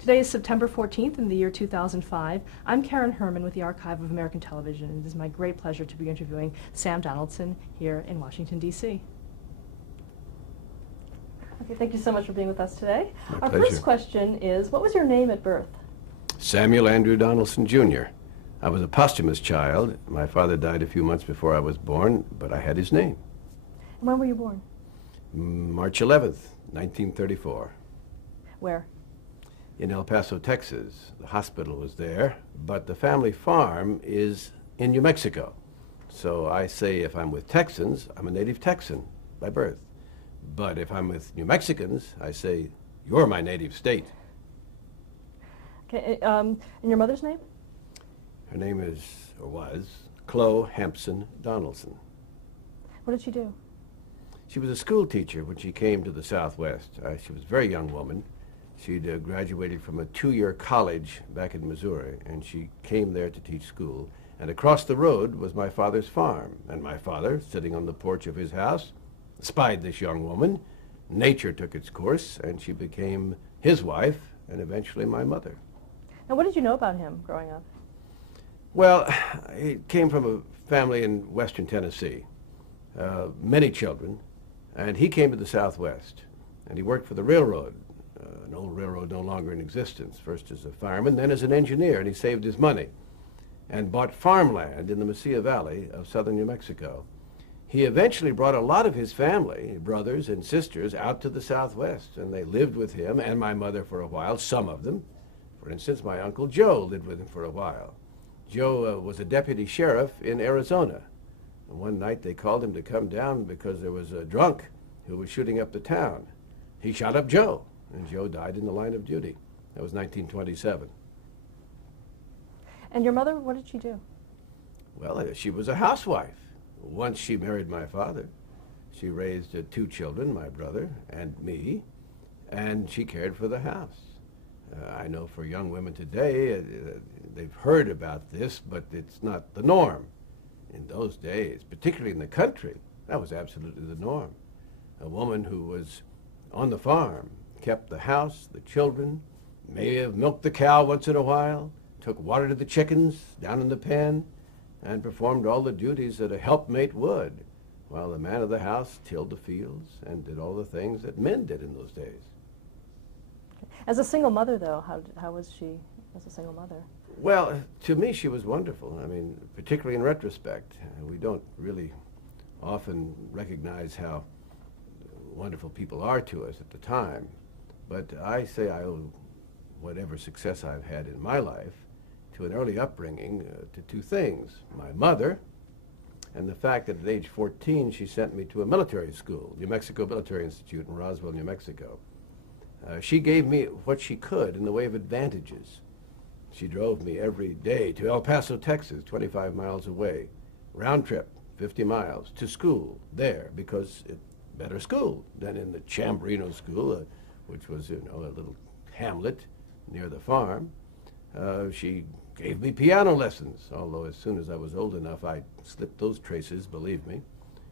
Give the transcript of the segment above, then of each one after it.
Today is September 14th in the year 2005. I'm Karen Herman with the Archive of American Television, and it is my great pleasure to be interviewing Sam Donaldson here in Washington, D.C. Okay, thank you so much for being with us today. My pleasure. First question is, what was your name at birth? Samuel Andrew Donaldson, Jr. I was a posthumous child. My father died a few months before I was born, but I had his name. And when were you born? March 11th, 1934. Where? In El Paso, Texas. The hospital was there, but the family farm is in New Mexico. So I say if I'm with Texans, I'm a native Texan by birth. But if I'm with New Mexicans, I say, you're my native state. Okay, and your mother's name? Her name is, or was, Chloe Hampson Donaldson. What did she do? She was a school teacher when she came to the Southwest. She was a very young woman. She'd graduated from a 2-year college back in Missouri, and she came there to teach school. And across the road was my father's farm, and my father, sitting on the porch of his house, spied this young woman. Nature took its course, and she became his wife, and eventually my mother. Now, what did you know about him growing up? Well, he came from a family in western Tennessee, many children, and he came to the Southwest, and he worked for the railroad. An old railroad no longer in existence, first as a fireman, then as an engineer, and he saved his money and bought farmland in the Mesilla Valley of southern New Mexico. He eventually brought a lot of his family, brothers and sisters, out to the Southwest, and they lived with him and my mother for a while, some of them. For instance, my Uncle Joe lived with him for a while. Joe was a deputy sheriff in Arizona. And one night they called him to come down because there was a drunk who was shooting up the town. He shot up Joe, and Joe died in the line of duty. That was 1927. And your mother, what did she do? Well, she was a housewife. Once she married my father. She raised 2 children, my brother and me, and she cared for the house. I know for young women today, they've heard about this, but it's not the norm. In those days, particularly in the country, that was absolutely the norm. A woman who was on the farm kept the house, the children, may have milked the cow once in a while, took water to the chickens down in the pen, and performed all the duties that a helpmate would, while the man of the house tilled the fields and did all the things that men did in those days. As a single mother, though, how was she as a single mother? Well, to me, she was wonderful. I mean, particularly in retrospect. We don't really often recognize how wonderful people are to us at the time. But I say I owe whatever success I've had in my life to an early upbringing to 2 things. My mother, and the fact that at age 14 she sent me to a military school, New Mexico Military Institute in Roswell, New Mexico. She gave me what she could in the way of advantages. She drove me every day to El Paso, Texas, 25 miles away, round trip, 50 miles, to school there, because it's better school than in the Chambrino School, which was, a little hamlet near the farm. She gave me piano lessons, although as soon as I was old enough, I slipped those traces, believe me.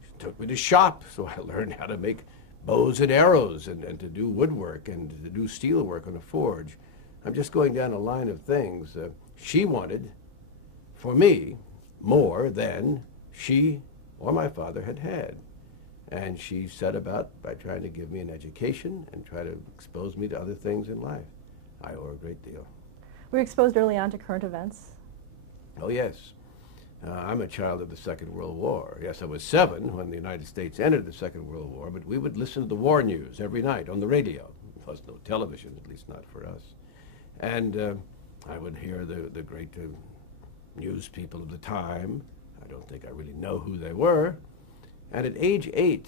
She took me to shop, so I learned how to make bows and arrows and to do woodwork and to do steel work on a forge. I'm just going down a line of things. She wanted, for me, more than she or my father had had. And she set about by trying to give me an education and try to expose me to other things in life. I owe her a great deal. Were you exposed early on to current events? Oh, yes. I'm a child of the Second World War. Yes, I was 7 when the United States entered the Second World War, but we would listen to the war news every night on the radio. There was no television, at least not for us. And I would hear the great news people of the time. I don't think I really know who they were. And at age 8,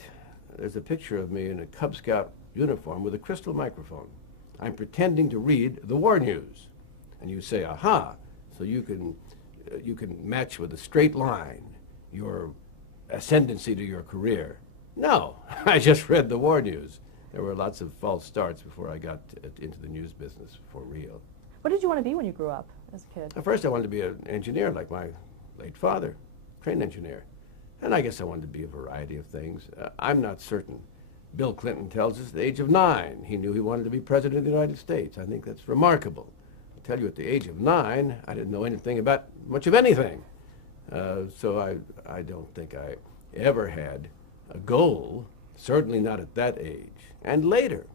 there's a picture of me in a Cub Scout uniform with a crystal microphone. I'm pretending to read the war news. And you say, aha, so you can match with a straight line your ascendancy to your career. No, I just read the war news. There were lots of false starts before I got into the news business for real. What did you want to be when you grew up as a kid? At first I wanted to be an engineer like my late father, train engineer. And I guess I wanted to be a variety of things. I'm not certain. Bill Clinton tells us at the age of 9, he knew he wanted to be president of the United States. I think that's remarkable. I'll tell you, at the age of 9, I didn't know anything about much of anything. So I don't think I ever had a goal, certainly not at that age. And later,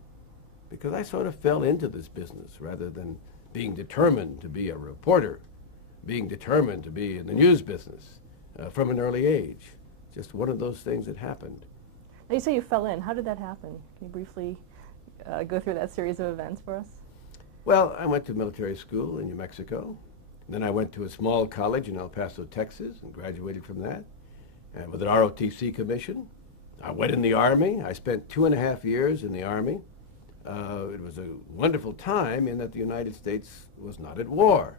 because I sort of fell into this business rather than being determined to be a reporter, being determined to be in the news business from an early age. Just one of those things that happened. Now you say you fell in. How did that happen? Can you briefly go through that series of events for us? Well, I went to military school in New Mexico. Then I went to a small college in El Paso, Texas, and graduated from that with an ROTC commission. I went in the Army. I spent 2.5 years in the Army. It was a wonderful time in that the United States was not at war.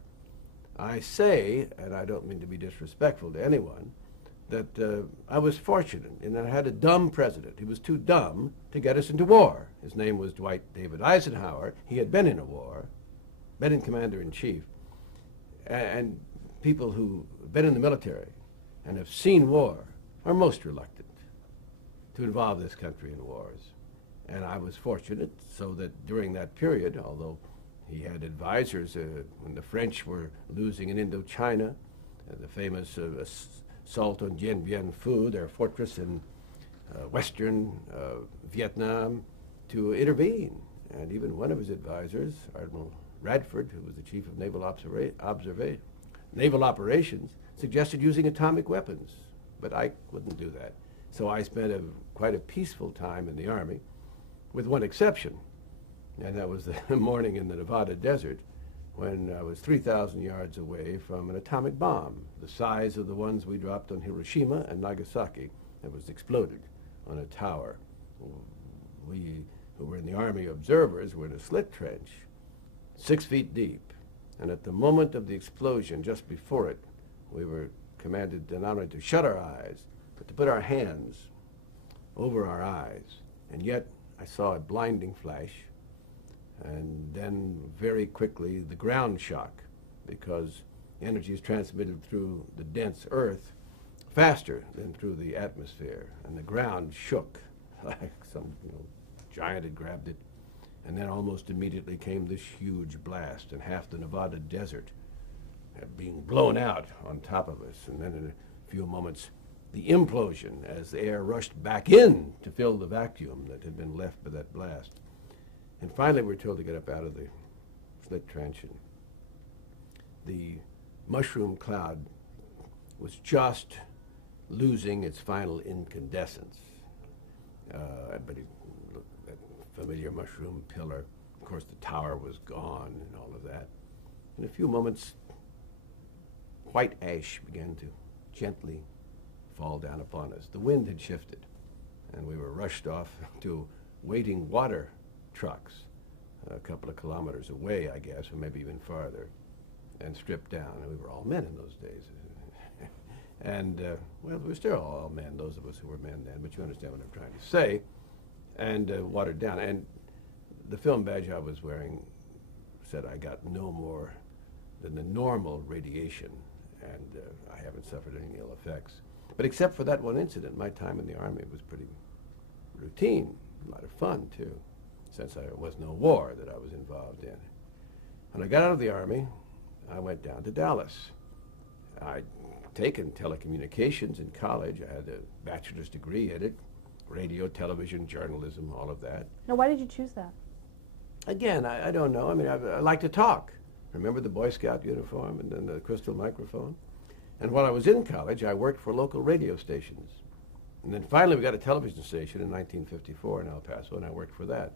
I say, and I don't mean to be disrespectful to anyone, that I was fortunate in that I had a dumb president. He was too dumb to get us into war. His name was Dwight David Eisenhower. He had been in a war, been in commander-in-chief. And people who've been in the military and have seen war are most reluctant to involve this country in wars. And I was fortunate so that during that period, although he had advisors when the French were losing in Indochina, the famous assault on Dien Bien Phu, their fortress in western Vietnam, to intervene. And even one of his advisors, Admiral Radford, who was the chief of naval operations, suggested using atomic weapons. But I wouldn't do that. So I spent quite a peaceful time in the Army, with one exception. And that was the morning in the Nevada desert when I was 3,000 yards away from an atomic bomb, the size of the ones we dropped on Hiroshima and Nagasaki, that was exploded on a tower. We who were in the Army observers were in a slit trench, 6 feet deep. And at the moment of the explosion, just before it, we were commanded not only to shut our eyes, but to put our hands over our eyes. And yet I saw a blinding flash, and then very quickly the ground shock, because energy is transmitted through the dense earth faster than through the atmosphere, and the ground shook like some giant had grabbed it. And then almost immediately came this huge blast, and half the Nevada desert being blown out on top of us. And then in a few moments, the implosion as the air rushed back in to fill the vacuum that had been left by that blast. And finally, we were told to get up out of the slit trench. And the mushroom cloud was just losing its final incandescence. Everybody looked at that familiar mushroom pillar. Of course, the tower was gone and all of that. In a few moments, white ash began to gently fall down upon us. The wind had shifted, and we were rushed off to waiting water trucks a couple of kilometers away, I guess, or maybe even farther, and stripped down. And we were all men in those days. And, well, we were still all men, those of us who were men then, but you understand what I'm trying to say, and watered down. And the film badge I was wearing said I got no more than the normal radiation, and I haven't suffered any ill effects. But except for that one incident, my time in the Army was pretty routine, a lot of fun, too, since there was no war that I was involved in. When I got out of the Army, I went down to Dallas. I'd taken telecommunications in college. I had a bachelor's degree in it, radio, television, journalism, all of that. Now, why did you choose that? Again, I don't know. I mean, I like to talk. Remember the Boy Scout uniform and then the crystal microphone? And while I was in college, I worked for local radio stations. And then finally we got a television station in 1954 in El Paso, and I worked for that.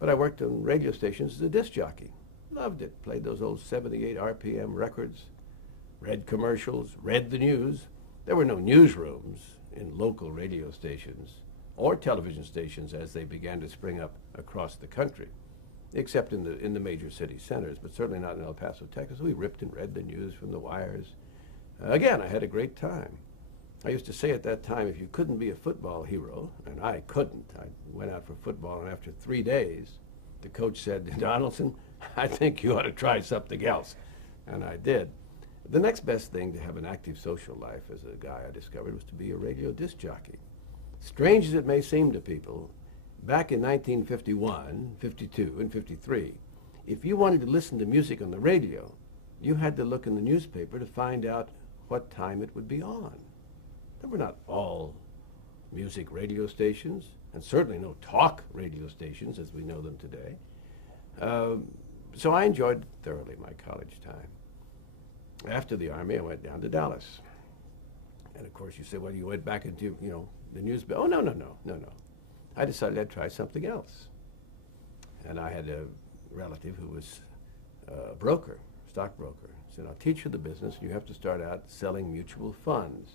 But I worked on radio stations as a disc jockey. Loved it. Played those old 78 RPM records, read commercials, read the news. There were no newsrooms in local radio stations or television stations as they began to spring up across the country, except in the major city centers, but certainly not in El Paso, Texas. We ripped and read the news from the wires. Again, I had a great time. I used to say at that time, if you couldn't be a football hero, and I couldn't, I went out for football, and after 3 days, the coach said, Donaldson, I think you ought to try something else. And I did. The next best thing to have an active social life as a guy, I discovered, was to be a radio disc jockey. Strange as it may seem to people, back in 1951, 52, and 53, if you wanted to listen to music on the radio, you had to look in the newspaper to find out what time it would be on. There were not all music radio stations, and certainly no talk radio stations as we know them today. So I enjoyed thoroughly my college time. After the Army, I went down to Dallas. And of course, you say, well, you went back into, the news. Oh, no. I decided I'd try something else. And I had a relative who was a broker, stockbroker. He said, I'll teach you the business. You have to start out selling mutual funds.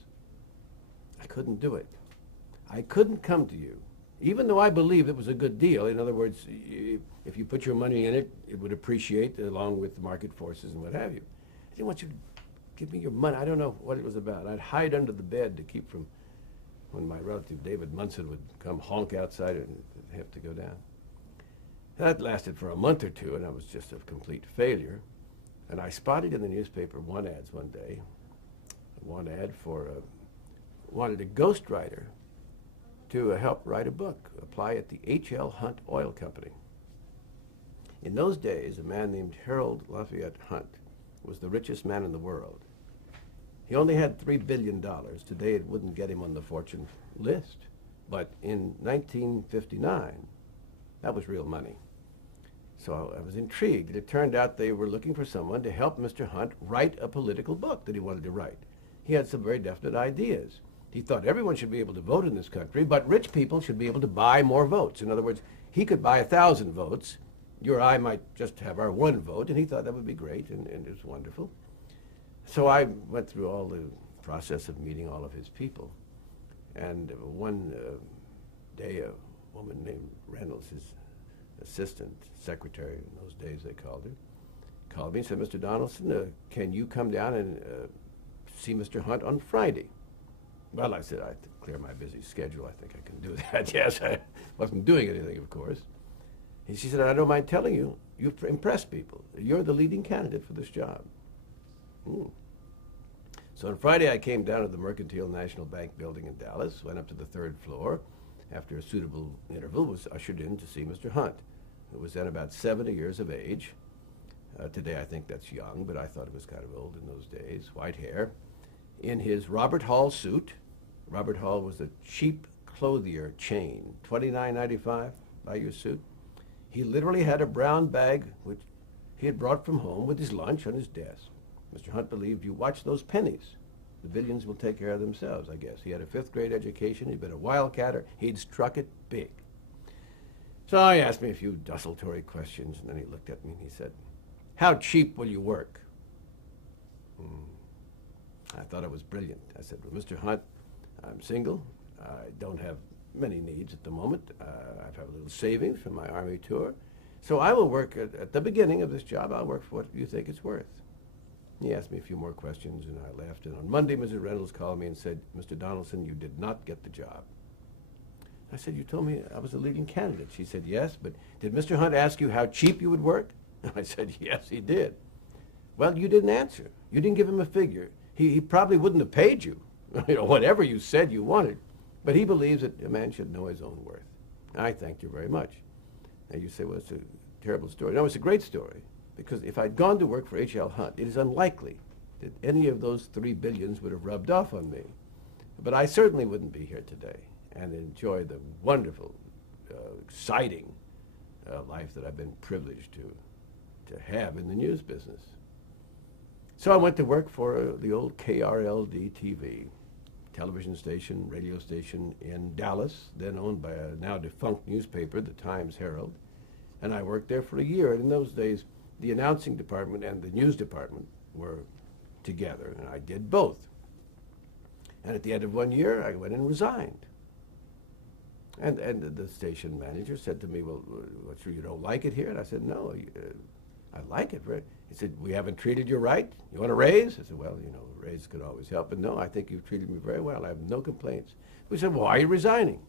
I couldn't do it. I couldn't come to you, even though I believed it was a good deal. In other words, if you put your money in it, it would appreciate along with the market forces and what have you. I didn't want you to give me your money. I don't know what it was about. I'd hide under the bed to keep from when my relative David Munson would come honk outside and have to go down. That lasted for a month or two, and I was just a complete failure. And I spotted in the newspaper one day, one ad for wanted a ghostwriter to help write a book, apply at the H.L. Hunt Oil Company. In those days, a man named Harold Lafayette Hunt was the richest man in the world. He only had $3 billion. Today it wouldn't get him on the fortune list. But in 1959, that was real money. So I was intrigued. It turned out they were looking for someone to help Mr. Hunt write a political book that he wanted to write. He had some very definite ideas. He thought everyone should be able to vote in this country, but rich people should be able to buy more votes. In other words, he could buy 1,000 votes. You or I might just have our one vote, and he thought that would be great, and it was wonderful. So I went through all the process of meeting all of his people. And one day, a woman named Reynolds, his assistant secretary in those days they called her, called me and said, Mr. Donaldson, can you come down and see Mr. Hunt on Friday? Well, I said, I have to clear my busy schedule. I think I can do that. Yes, I wasn't doing anything, of course. And she said, I don't mind telling you, you've impressed people. You're the leading candidate for this job. So on Friday, I came down to the Mercantile National Bank building in Dallas, went up to the 3rd floor. After a suitable interval, was ushered in to see Mr. Hunt, who was then about 70 years of age. Today, I think that's young, but I thought it was kind of old in those days. White hair. In his Robert Hall suit. Robert Hall was a cheap clothier chain, $29.95 buy your suit. He literally had a brown bag which he had brought from home with his lunch on his desk. Mr. Hunt believed you watch those pennies. The billions will take care of themselves, I guess. He had a 5th grade education. He'd been a wildcatter. He'd struck it big. So he asked me a few desultory questions, and then he looked at me and he said, how cheap will you work? I thought it was brilliant. I said, well, Mr. Hunt, I'm single. I don't have many needs at the moment. I've had a little savings from my Army tour. So I will work at the beginning of this job. I'll work for what you think it's worth. He asked me a few more questions, and I left. And on Monday, Mrs. Reynolds called me and said, Mr. Donaldson, you did not get the job. I said, you told me I was a leading candidate. She said, yes, but did Mr. Hunt ask you how cheap you would work? I said, yes, he did. Well, you didn't answer. You didn't give him a figure. He probably wouldn't have paid you, whatever you said you wanted. But he believes that a man should know his own worth. I thank you very much. And you say, well, it's a terrible story. No, it's a great story. Because if I'd gone to work for H.L. Hunt, it is unlikely that any of those $3 billion would have rubbed off on me. But I certainly wouldn't be here today and enjoy the wonderful, exciting life that I've been privileged to have in the news business. So I went to work for the old KRLD-TV, television station, radio station in Dallas, then owned by a now defunct newspaper, the Times-Herald. And I worked there for a year. And in those days, the announcing department and the news department were together, and I did both. And at the end of 1 year, I went and resigned. And the station manager said to me, well, what, sure you don't like it here? And I said, no, I like it. He said, we haven't treated you right. You want a raise? I said, well, a raise could always help. But no, I think you've treated me very well. I have no complaints. We said, well, why are you resigning?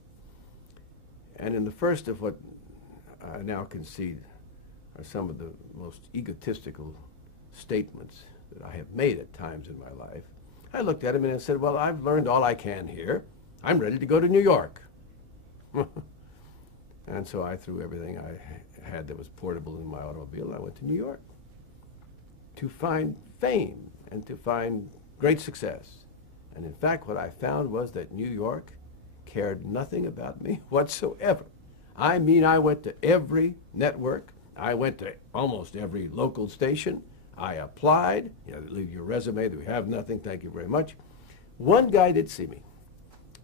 And in the first of what I now concede are some of the most egotistical statements that I have made at times in my life, I looked at him and I said, well, I've learned all I can here. I'm ready to go to New York. And so I threw everything I had that was portable in my automobile, and I went to New York to find fame and to find great success. And in fact, what I found was that New York cared nothing about me whatsoever. I mean, I went to every network. I went to almost every local station. I applied. You know, leave your resume. We have nothing. Thank you very much. One guy did see me.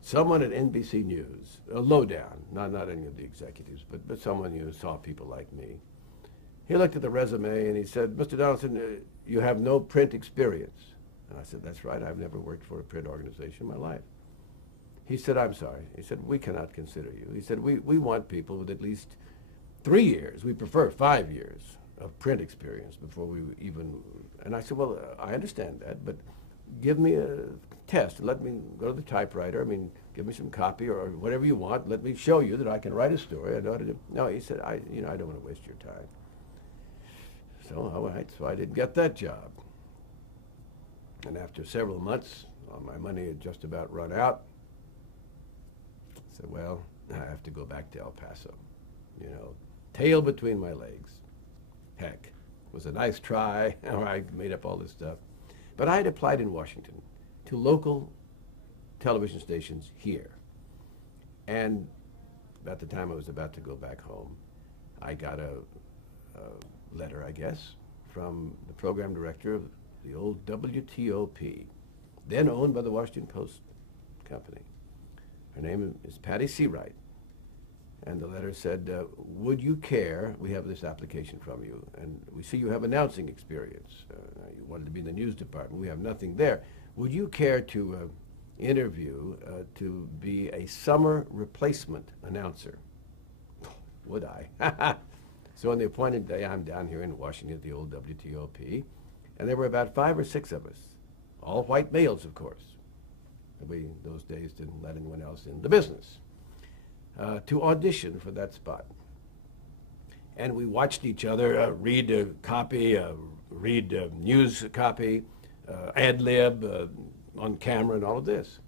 Someone at NBC News, a lowdown, not any of the executives, but someone who saw people like me. He looked at the resume and he said, "Mr. Donaldson, you have no print experience." And I said, "That's right. I've never worked for a print organization in my life." He said, "I'm sorry." He said, "We cannot consider you." He said, we want people with at least 3 years. We prefer 5 years of print experience before we even." And I said, "Well, I understand that, but give me a test. Let me go to the typewriter. I mean, give me some copy or whatever you want. Let me show you that I can write a story. I know how to do." No, he said, I don't want to waste your time." So, all right, so I didn't get that job. And after several months, my money had just about run out. I said, well, I have to go back to El Paso. You know, tail between my legs. Heck, it was a nice try. I made up all this stuff. But I had applied in Washington to local television stations here. And about the time I was about to go back home, I got a letter, I guess, from the program director of the old WTOP, then owned by the Washington Post Company. Her name is Patty Seawright. And the letter said, "Would you care, we have this application from you, and we see you have announcing experience. You wanted to be in the news department. We have nothing there. Would you care to interview to be a summer replacement announcer?" Would I? So on the appointed day, I'm down here in Washington at the old WTOP, and there were about 5 or 6 of us, all white males, of course. We, those days, didn't let anyone else in the business, to audition for that spot. And we watched each other read a copy, read news copy, ad-lib on camera and all of this.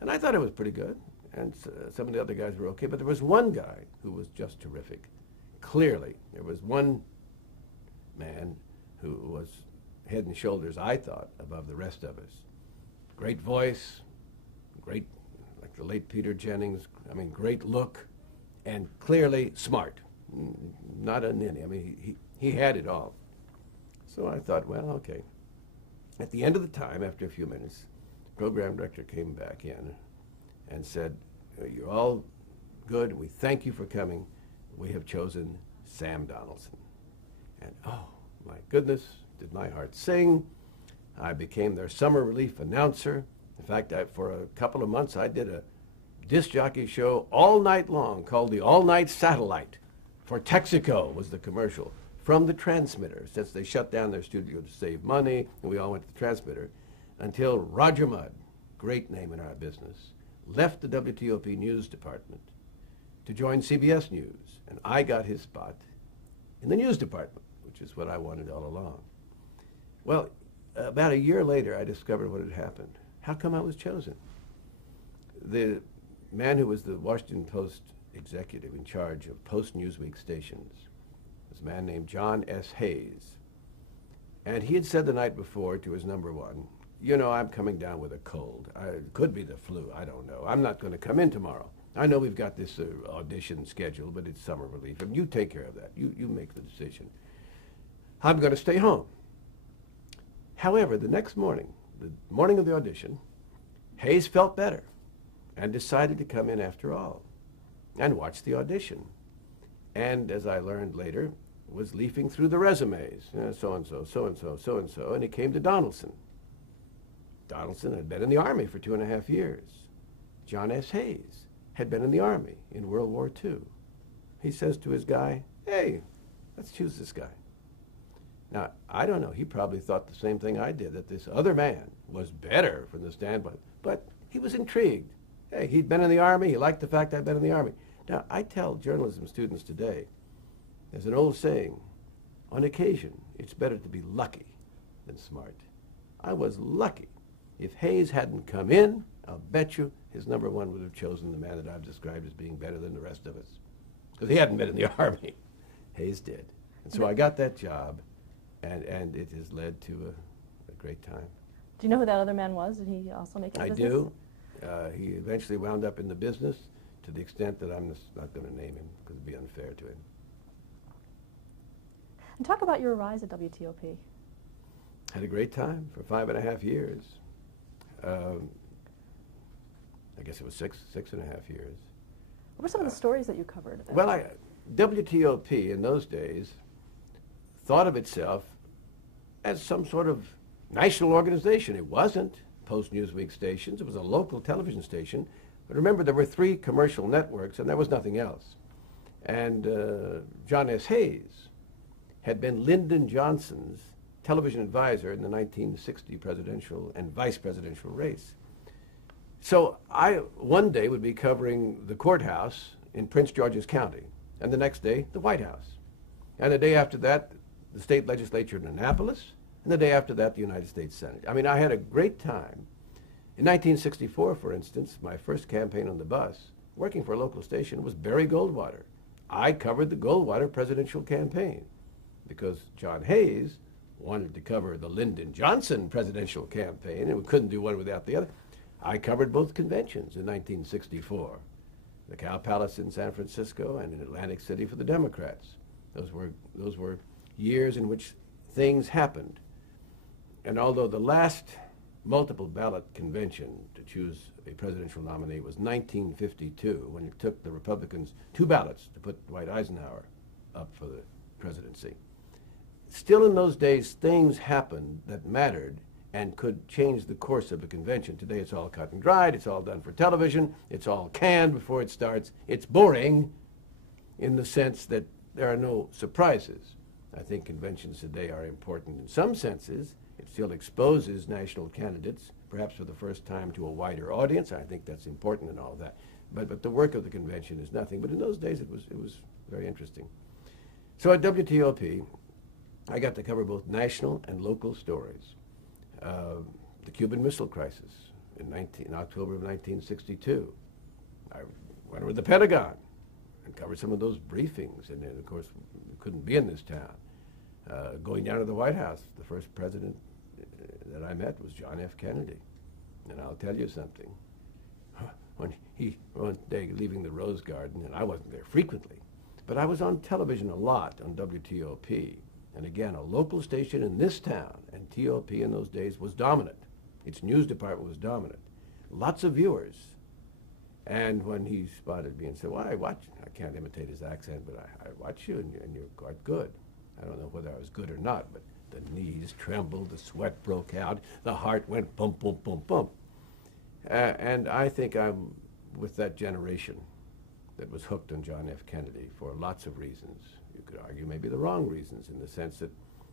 And I thought it was pretty good, and some of the other guys were okay, but there was one guy who was just terrific. Clearly, there was one man who was head and shoulders, I thought, above the rest of us. Great voice, great, like the late Peter Jennings, I mean, great look, and clearly smart. Not a ninny. I mean, he had it all. So I thought, well, okay. At the end of the time, after a few minutes, the program director came back in and said, "You're all good. We thank you for coming. We have chosen Sam Donaldson." And oh, my goodness, did my heart sing. I became their summer relief announcer. In fact, for a couple of months, I did a disc jockey show all night long called the All Night Satellite. For Texaco was the commercial from the transmitter, since they shut down their studio to save money, and we all went to the transmitter, until Roger Mudd, great name in our business, left the WTOP news department to join CBS News, and I got his spot in the news department, which is what I wanted all along. Well, about a year later, I discovered what had happened. How come I was chosen? The man who was the Washington Post executive in charge of post-Newsweek stations was a man named John S. Hayes. And he had said the night before to his number one, "You know, I'm coming down with a cold. It could be the flu, I don't know. I'm not going to come in tomorrow. I know we've got this audition scheduled, but it's summer relief, and you take care of that. You make the decision. I'm going to stay home." However, the next morning, the morning of the audition, Hayes felt better and decided to come in after all and watch the audition. And as I learned later, was leafing through the resumes, so-and-so, so-and-so, so-and-so, and he came to Donaldson. Donaldson had been in the Army for 2.5 years. John S. Hayes had been in the Army in World War II. He says to his guy, "Hey, let's choose this guy." Now, I don't know, he probably thought the same thing I did, that this other man was better from the standpoint, but he was intrigued. Hey, he'd been in the Army, he liked the fact I'd been in the Army. Now, I tell journalism students today, there's an old saying, on occasion, it's better to be lucky than smart. I was lucky. If Hayes hadn't come in, I'll bet you his number one would have chosen the man that I've described as being better than the rest of us. because he hadn't been in the Army. Hayes did. And so I got that job, and it has led to a great time. Do you know who that other man was? Did he also make it in I business? do. He eventually wound up in the business to the extent that I'm just not going to name him because it'd be unfair to him. And talk about your rise at WTOP. Had a great time for 5.5 years. I guess it was six and a half years. What were some of the stories that you covered? Well, WTOP in those days thought of itself as some sort of national organization. It wasn't post-Newsweek stations. It was a local television station. But remember, there were 3 commercial networks, and there was nothing else. And John S. Hayes had been Lyndon Johnson's television advisor in the 1960 presidential and vice presidential race. So I, one day, would be covering the courthouse in Prince George's County, and the next day, the White House. And the day after that, the state legislature in Annapolis, and the day after that, the United States Senate. I mean, I had a great time. In 1964, for instance, my first campaign on the bus, working for a local station, was Barry Goldwater. I covered the Goldwater presidential campaign because John Hayes wanted to cover the Lyndon Johnson presidential campaign, and we couldn't do one without the other. I covered both conventions in 1964, the Cow Palace in San Francisco and in Atlantic City for the Democrats. Those were years in which things happened. And although the last multiple ballot convention to choose a presidential nominee was 1952, when it took the Republicans 2 ballots to put Dwight Eisenhower up for the presidency. Still in those days, things happened that mattered and could change the course of a convention. Today it's all cut and dried, it's all done for television, it's all canned before it starts. It's boring in the sense that there are no surprises. I think conventions today are important in some senses. It still exposes national candidates, perhaps for the first time, to a wider audience. I think that's important and all that. But the work of the convention is nothing. But in those days, it was very interesting. So at WTOP, I got to cover both national and local stories. The Cuban Missile Crisis in October of 1962. I went over to the Pentagon and covered some of those briefings. And then, of course, we couldn't be in this town. Going down to the White House, the first president that I met was John F. Kennedy. And I'll tell you something. One day leaving the Rose Garden, and I wasn't there frequently, but I was on television a lot on WTOP. And again, a local station in this town, and TOP in those days was dominant. Its news department was dominant. Lots of viewers. And when he spotted me and said, well, I can't imitate his accent, but I watch you, and you're quite good. I don't know whether I was good or not, but the knees trembled, the sweat broke out, the heart went bump, bump, bump, bump. And I think I'm with that generation that was hooked on John F. Kennedy for lots of reasons. You could argue maybe the wrong reasons, in the sense that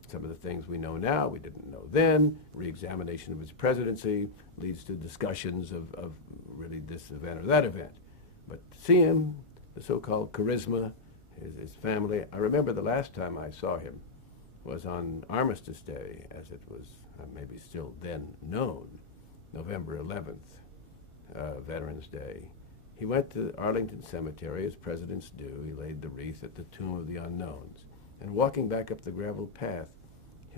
some of the things we know now we didn't know then. Re-examination of his presidency leads to discussions of really this event or that event. But to see him, the so-called charisma, his family. I remember the last time I saw him was on Armistice Day, as it was maybe still then known, November 11th, Veterans Day. He went to Arlington Cemetery, as presidents do. He laid the wreath at the Tomb of the Unknowns. And walking back up the gravel path,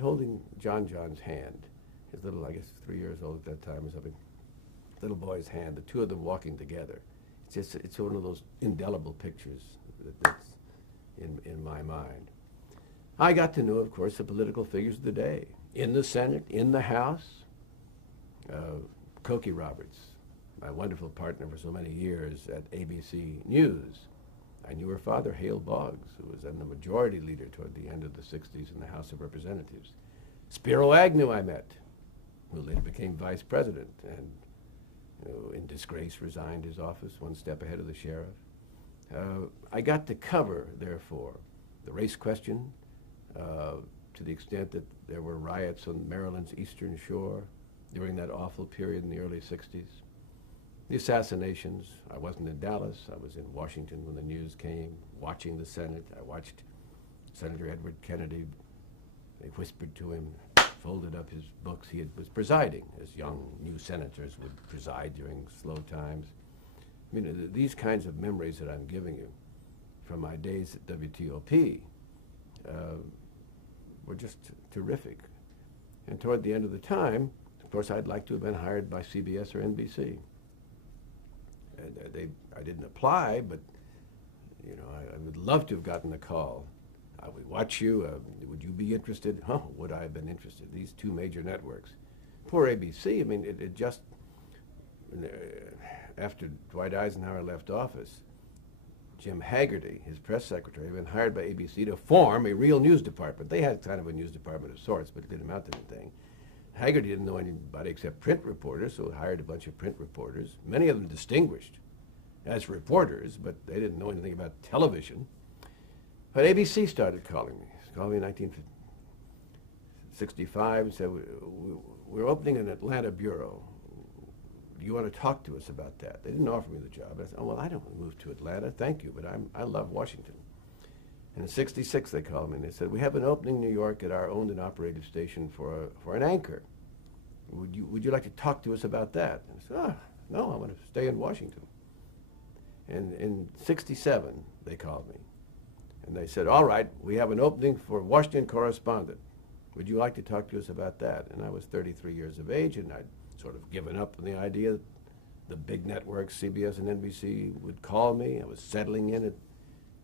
holding John's hand, his little, I guess 3 years old at that time or something, little boy's hand, the two of them walking together. It's one of those indelible pictures that's in my mind. I got to know, of course, the political figures of the day. In the Senate, in the House, Cokie Roberts, my wonderful partner for so many years at ABC News. I knew her father, Hale Boggs, who was then the majority leader toward the end of the 60s in the House of Representatives. Spiro Agnew I met, who later became vice president and, in disgrace, resigned his office one step ahead of the sheriff. I got to cover, therefore, the race question to the extent that there were riots on Maryland's eastern shore during that awful period in the early 60s. The assassinations. I wasn't in Dallas. I was in Washington when the news came, watching the Senate. I watched Senator Edward Kennedy. They whispered to him, folded up his books. He was presiding, as young new senators would preside during slow times. I mean, these kinds of memories that I'm giving you from my days at WTOP were just terrific. And toward the end of the time, of course, I'd like to have been hired by CBS or NBC. And I didn't apply, but you know, I would love to have gotten the call. I would watch you. Would you be interested? Huh, would I have been interested? These two major networks. Poor ABC, I mean, it just, after Dwight Eisenhower left office, Jim Haggerty, his press secretary, had been hired by ABC to form a real news department. They had kind of a news department of sorts, but it didn't amount to anything. Haggerty didn't know anybody except print reporters, so he hired a bunch of print reporters, many of them distinguished as reporters, but they didn't know anything about television. But ABC started calling me. They called me in 1965 and said, we're opening an Atlanta bureau. Do you want to talk to us about that? They didn't offer me the job. I said, oh, well, I don't want to move to Atlanta. Thank you, but I love Washington. And in 66, they called me and they said, we have an opening in New York at our owned and operated station for an anchor. Would you like to talk to us about that? And I said, oh, no, I want to stay in Washington. And in 67, they called me. And they said, all right, we have an opening for Washington correspondent. Would you like to talk to us about that? And I was 33 years of age, and I'd sort of given up on the idea that the big networks, CBS and NBC, would call me. I was settling in at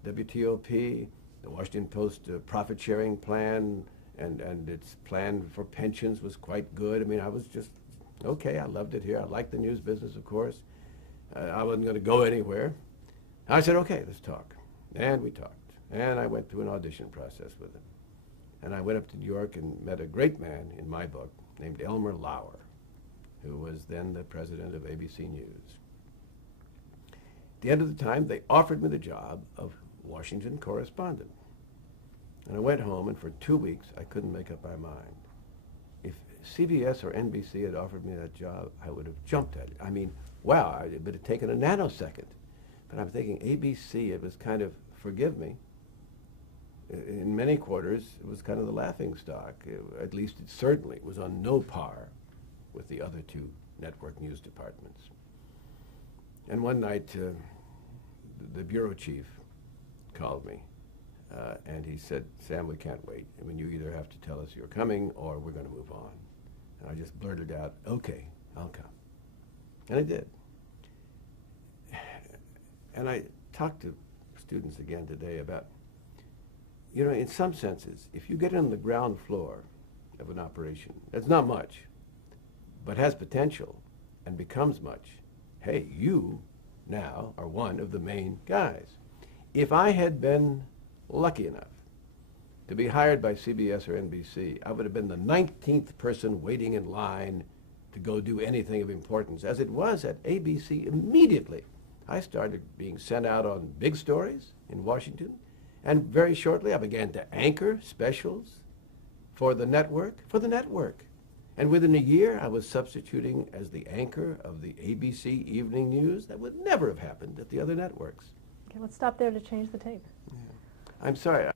WTOP. The Washington Post profit-sharing plan and its plan for pensions was quite good. I mean, I was just, okay, I loved it here. I liked the news business, of course. I wasn't going to go anywhere. I said, okay, let's talk. And we talked. And I went through an audition process with him. And I went up to New York and met a great man in my book named Elmer Lauer, who was then the president of ABC News. At the end of the time, they offered me the job of Washington correspondent. And I went home, and for 2 weeks, I couldn't make up my mind. If CBS or NBC had offered me that job, I would have jumped at it. I mean, wow, it would have taken a nanosecond. But I'm thinking ABC, it was kind of, forgive me, in many quarters, it was kind of the laughing stock. At least it certainly was on no par with the other two network news departments. And one night, the bureau chief called me, and he said, Sam, we can't wait. I mean, you either have to tell us you're coming or we're going to move on. And I just blurted out, okay, I'll come. And I did. And I talked to students again today about, you know, in some senses, if you get on the ground floor of an operation, that's not much, but has potential and becomes much, hey, you now are one of the main guys. If I had been lucky enough to be hired by CBS or NBC, I would have been the 19th person waiting in line to go do anything of importance. As it was at ABC, immediately I started being sent out on big stories in Washington, and very shortly I began to anchor specials for the network. And within a year, I was substituting as the anchor of the ABC Evening News. That would never have happened at the other networks. Okay, let's stop there to change the tape. Yeah. I'm sorry.